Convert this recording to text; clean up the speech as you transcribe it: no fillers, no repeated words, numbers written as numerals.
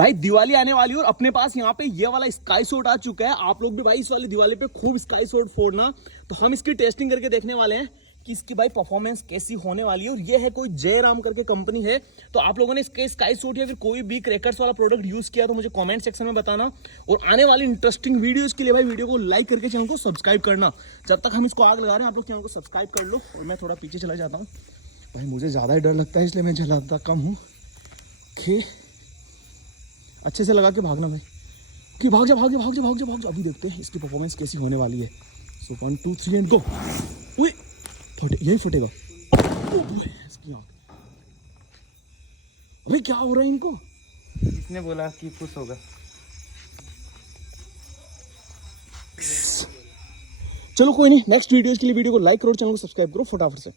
भाई दिवाली आने वाली और अपने पास यहाँ पे ये वाला स्काई शॉट आ चुका है। आप लोग भी भाई इस वाली दिवाली पे खूब स्काई शॉट फोड़ना। तो हम इसकी टेस्टिंग करके देखने वाले हैं कि इसकी भाई परफॉर्मेंस कैसी होने वाली है। और ये है कोई जयराम करके कंपनी है। तो आप लोगों ने इसके स्काई शॉट या फिर कोई भी क्रैकर्स वाला प्रोडक्ट यूज किया तो मुझे कमेंट सेक्शन में बताना। और आने वाली इंटरेस्टिंग वीडियोस के लिए भाई वीडियो को लाइक करके चैनल को सब्सक्राइब करना। जब तक हम इसको आग लगा रहे हैं आप लोग चैनल को सब्सक्राइब कर लो। और मैं थोड़ा पीछे चला जाता हूँ भाई, मुझे ज्यादा ही डर लगता है इसलिए मैं जलाता कम हूँ। अच्छे से लगा के भागना भाई कि भाग जा भाग जा भाग जा भाग जा भाग जा। अभी देखते हैं इसकी परफॉर्मेंस कैसी होने वाली है। सो 1 2 3 एंड गो। ओए फटे, यही फटेगा। इसकी आँख। अबे क्या हो रहा है इनको? इसने बोला कि पुश होगा। चलो कोई नहीं, नेक्स्ट वीडियोस के लिए वीडियो को लाइक करो, चैनल को सब्सक्राइब करो फटाफट से।